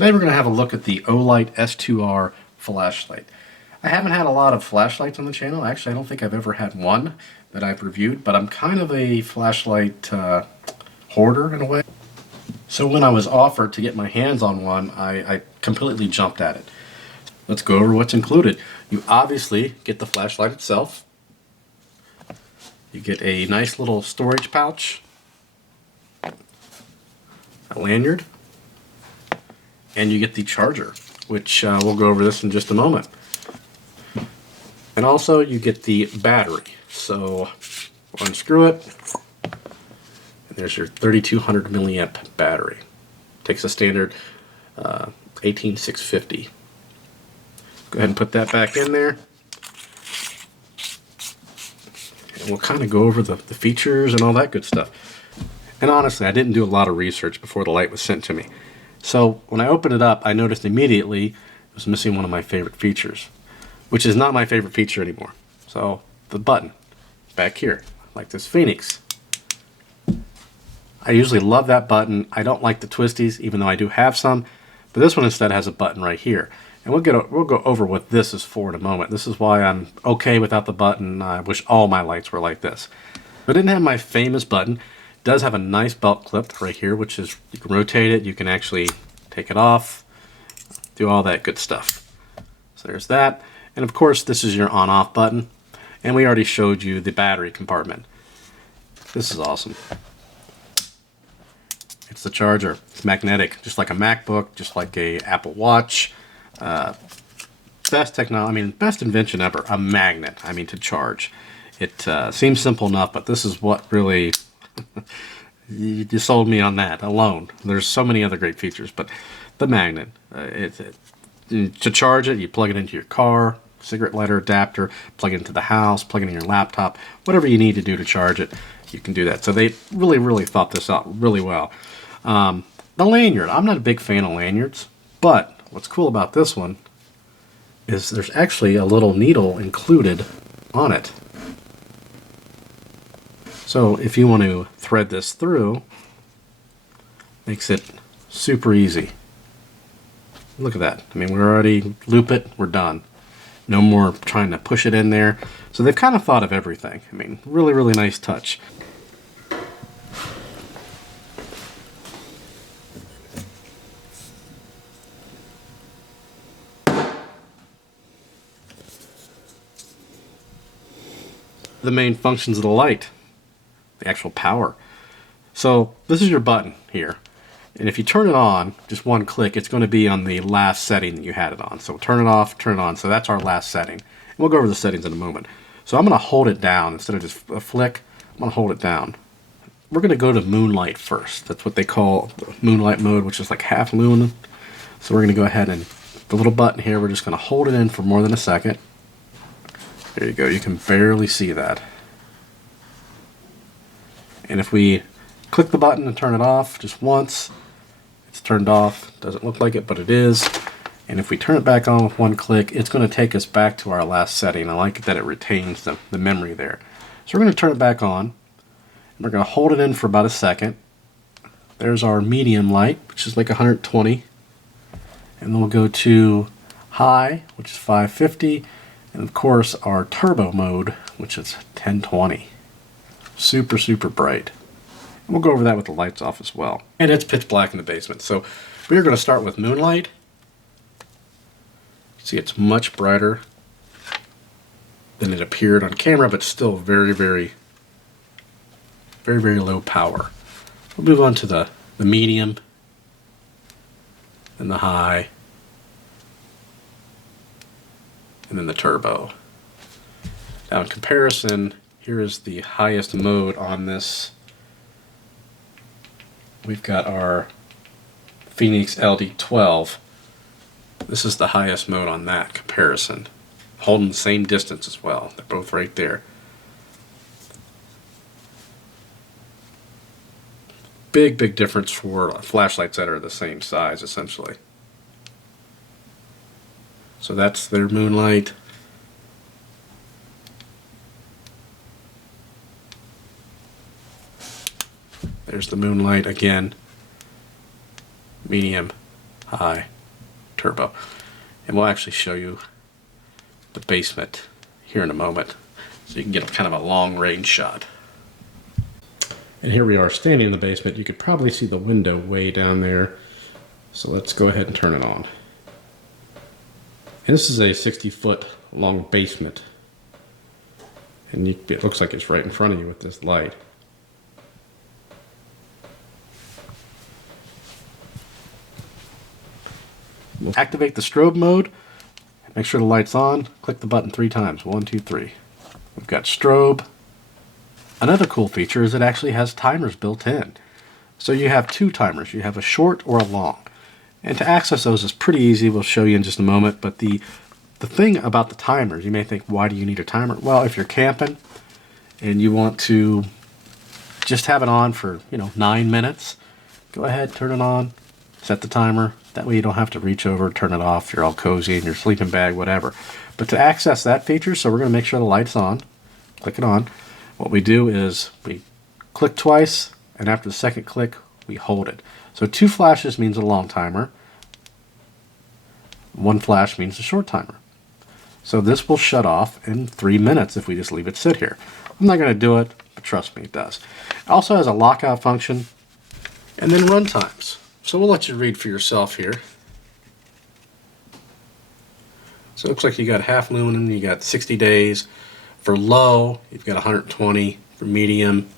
Today we're going to have a look at the Olight S2R flashlight. I haven't had a lot of flashlights on the channel. Actually, I don't think I've ever had one that I've reviewed, but I'm kind of a flashlight hoarder in a way. So when I was offered to get my hands on one, I completely jumped at it. Let's go over what's included. You obviously get the flashlight itself. You get a nice little storage pouch, a lanyard, and you get the charger, which we'll go over this in just a moment. And also you get the battery. So unscrew it, and there's your 3200 milliamp battery. Takes a standard 18650. Go ahead and put that back in there. And we'll kind of go over the features and all that good stuff. And honestly, I didn't do a lot of research before the light was sent to me. So when I opened it up, I noticed immediately it was missing one of my favorite features, which is not my favorite feature anymore. So the button back here, like this Fenix. I usually love that button. I don't like the twisties, even though I do have some, but this one instead has a button right here. And we'll go over what this is for in a moment. This is why I'm okay without the button. I wish all my lights were like this. But it didn't have my famous button. It does have a nice belt clip right here, which is, you can rotate it, you can actually take it off, do all that good stuff. So there's that. And of course, this is your on-off button. And we already showed you the battery compartment. This is awesome. It's the charger. It's magnetic, just like a MacBook, just like a Apple Watch. Best technology, I mean, best invention ever, a magnet, I mean, to charge. It seems simple enough, but this is what really, you sold me on that alone. There's so many other great features, but the magnet, to charge it, you plug it into your car, cigarette lighter adapter, plug it into the house, plug it in your laptop, whatever you need to do to charge it, you can do that. So they really thought this out really well. The lanyard, I'm not a big fan of lanyards, but what's cool about this one is there's actually a little needle included on it. So if you want to thread this through, makes it super easy. Look at that. I mean, we already loop it, we're done. No more trying to push it in there. So they've kind of thought of everything. I mean, really nice touch. The main functions of the light, the actual power. So this is your button here, and if you turn it on, just one click, it's going to be on the last setting that you had it on. So turn it off, turn it on. So that's our last setting. And we'll go over the settings in a moment. So I'm going to hold it down instead of just a flick. I'm going to hold it down. We're going to go to moonlight first. That's what they call the moonlight mode, which is like half lumen. So we're going to go ahead and the little button here, we're just going to hold it in for more than a second. There you go, you can barely see that. And if we click the button and turn it off just once, it's turned off. Doesn't look like it, but it is. And if we turn it back on with one click, it's going to take us back to our last setting. I like that it retains the memory there. So we're going to turn it back on. And we're going to hold it in for about a second. There's our medium light, which is like 120. And then we'll go to high, which is 550. And of course our turbo mode, which is 1020. Super bright. And we'll go over that with the lights off as well. And it's pitch black in the basement. So we're going to start with moonlight. See, it's much brighter than it appeared on camera, but still very low power. We'll move on to the medium and the high, and then the turbo. Now in comparison, here is the highest mode on this. We've got our Fenix LD12. This is the highest mode on that comparison. Holding the same distance as well. They're both right there. Big difference for flashlights that are the same size essentially. So that's their moonlight. There's the moonlight again. Medium, high, turbo. And we'll actually show you the basement here in a moment, so you can get kind of a long range shot. And here we are standing in the basement. You could probably see the window way down there. So let's go ahead and turn it on. And this is a 60-foot long basement. And it looks like it's right in front of you with this light. We'll activate the strobe mode. Make sure the light's on. Click the button 3 times. 1, 2, 3. We've got strobe. Another cool feature is it actually has timers built in. So you have 2 timers. You have a short or a long. And to access those is pretty easy. We'll show you in just a moment. But the thing about the timers, you may think, why do you need a timer? Well, if you're camping and you want to just have it on for, 9 minutes, go ahead, turn it on, set the timer. That way you don't have to reach over, turn it off. You're all cozy in your sleeping bag, whatever. But to access that feature, so we're going to make sure the light's on. Click it on. What we do is we click twice, and after the second click, we hold it. So 2 flashes means a long timer. 1 flash means a short timer. So this will shut off in 3 minutes if we just leave it sit here. I'm not going to do it, but trust me, it does. It also has a lockout function, and then run times. So we'll let you read for yourself here. So it looks like you got half lumen, you got 60 days. For low, you've got 120. For medium,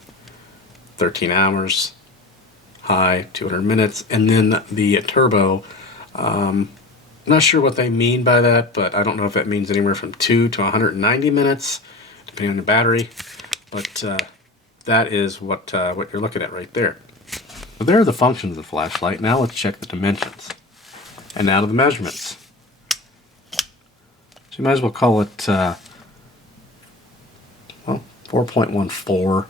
13 hours. High, 200 minutes. And then the turbo, not sure what they mean by that, but I don't know if that means anywhere from 2 to 190 minutes, depending on the battery. But that is what you're looking at right there. So there are the functions of the flashlight. Now let's check the dimensions. And now to the measurements. So you might as well call it 4.14.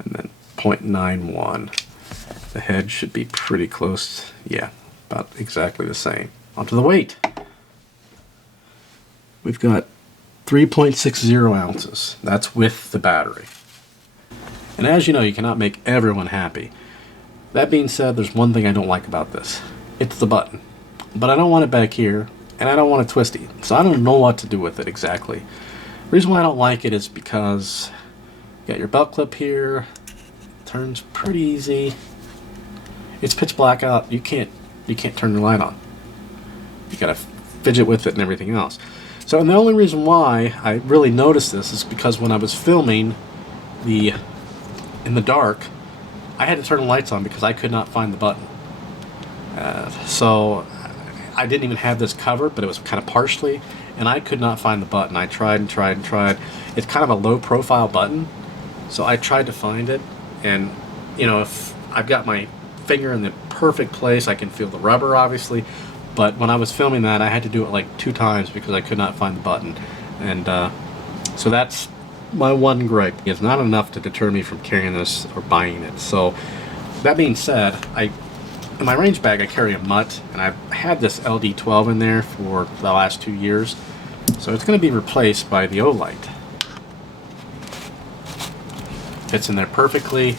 And then 0.91. The head should be pretty close. Yeah, about exactly the same. Onto the weight. We've got 3.60 ounces. That's with the battery. And as you know, you cannot make everyone happy. That being said, there's one thing I don't like about this. It's the button. But I don't want it back here, and I don't want it twisty. So I don't know what to do with it exactly. The reason why I don't like it is because you got your belt clip here. Turns pretty easy. It's pitch black out. You can't turn your light on. You gotta fidget with it and everything else. So, and the only reason why I really noticed this is because when I was filming in the dark, I had to turn the lights on because I could not find the button. So I didn't even have this covered, but it was kind of partially, and I could not find the button. I tried and tried and tried. It's kind of a low profile button, so I tried to find it, and if I've got my finger in the perfect place, I can feel the rubber obviously, but when I was filming that, I had to do it like 2 times because I could not find the button. And so that's my one gripe. It's not enough to deter me from carrying this or buying it. So that being said, in my range bag I carry a MUTT, and I've had this LD12 in there for the last 2 years, so it's going to be replaced by the Olight. Fits in there perfectly.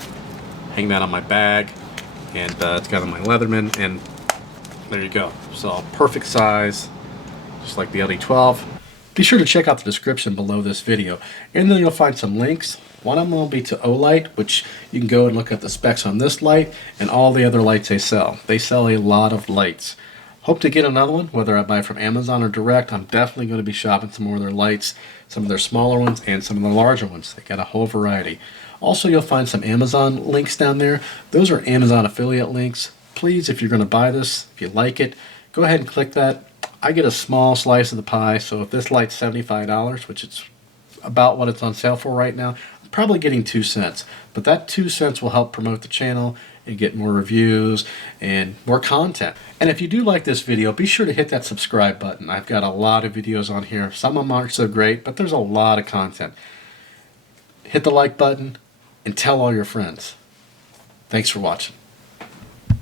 Hang that on my bag, and it's got on my Leatherman, and there you go. So perfect size, just like the LD12. Be sure to check out the description below this video, and then you'll find some links. One of them will be to Olight, which you can go and look at the specs on this light and all the other lights they sell. They sell a lot of lights. Hope to get another one, whether I buy from Amazon or direct. I'm definitely going to be shopping some more of their lights, some of their smaller ones and some of the larger ones. They got a whole variety. Also, you'll find some Amazon links down there. Those are Amazon affiliate links. Please, if you're going to buy this, if you like it, go ahead and click that. I get a small slice of the pie, so if this light's $75, which it's about what it's on sale for right now, I'm probably getting 2 cents. But that 2 cents will help promote the channel and get more reviews and more content. And if you do like this video, be sure to hit that subscribe button. I've got a lot of videos on here. Some of them aren't so great, but there's a lot of content. Hit the like button and tell all your friends. Thanks for watching.